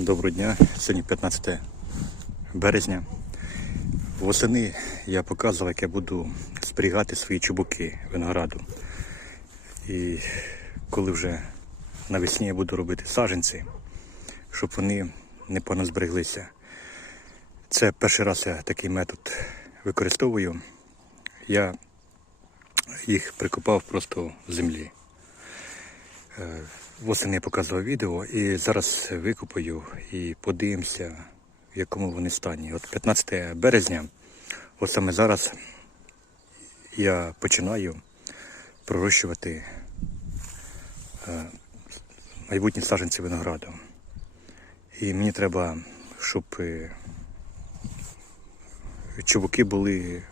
Доброго дня. Сьогодні 15 березня. Восени я показував, як я буду зберігати свої чубуки винограду. І коли вже навесні я буду робити саженці, щоб вони не поназбереглися. Це перший раз я такий метод використовую. Я їх прикопав просто в землі. Е, Восени я показував відео і зараз викупаю і подивимося, в якому вони стані. От 15 березня, от саме зараз я починаю пророщувати е, майбутні саджанці винограду. І мені треба, щоб е, чубуки були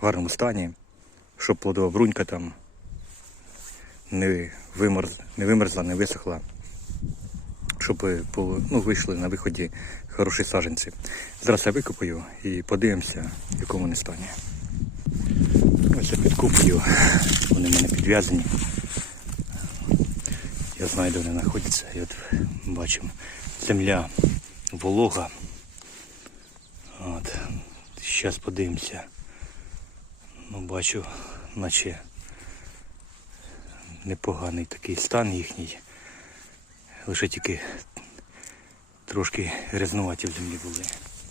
в гарному стані, щоб плодова брунька там не, вимерз, не вимерзла, не висохла, щоб е, ну, вийшли на виході хороші саджанці. Зараз я викопаю і подивимося, в якому вони стані. Ось я підкопую, вони в мене підв'язані. Я знаю, де вони знаходяться. І от бачимо, земля волога. От. Зараз подивимося. Ну, бачу, наче непоганий такий стан їхній. Лише тільки трошки грязнуваті в землі були.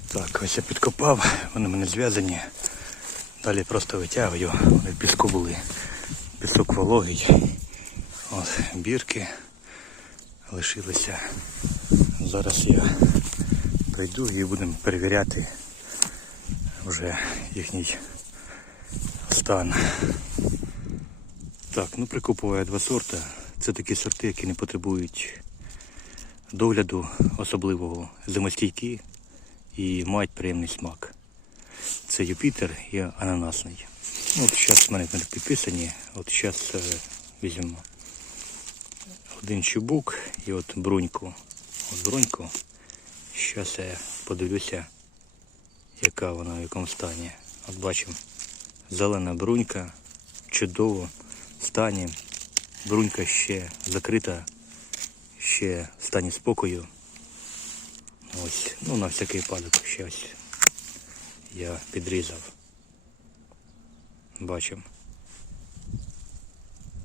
Так, ось я підкопав, вони мене зв'язані. Далі просто витягую, вони в піску були. Пісок вологий. От, бірки лишилися. Зараз я прийду і будемо перевіряти вже їхній стан. Так, ну прикопую два сорта. Це такі сорти, які не потребують догляду особливого, зимостійкі і мають приємний смак. Це Юпітер і ананасний. От зараз в мене вони підписані. От зараз е, візьмемо один чубук і от бруньку. От бруньку. Зараз я подивлюся, яка вона в якому стані. От бачимо, зелена брунька, чудово стані. Брунька ще закрита, ще в стані спокою. Ось, ну на всякий випадок ще ось я підрізав. Бачимо.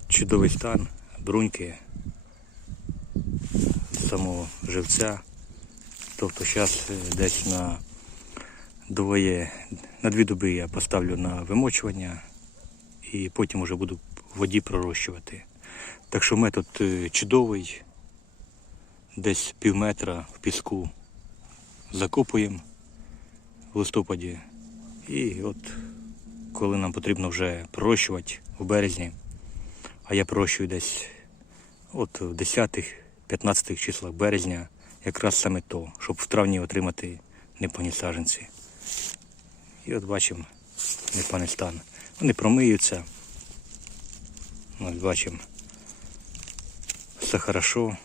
Чудовий стан, бруньки самого живця. Тобто зараз десь на двоє, на дві доби я поставлю на вимочування і потім вже буду воді пророщувати. Так що метод е, чудовий. Десь пів метра в піску закопуємо в листопаді. І от коли нам потрібно вже пророщувати у березні, а я пророщую десь от в 10-15 числах березня, якраз саме то, щоб в травні отримати непоні саджанці. І от бачимо непоганий стан. Вони промиються. Ось бачимо. Все хорошо.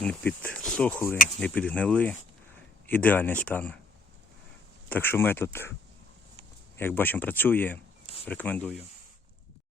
Не підсохли, не підгнили. Ідеальний стан. Так що метод, як бачимо, працює. Рекомендую.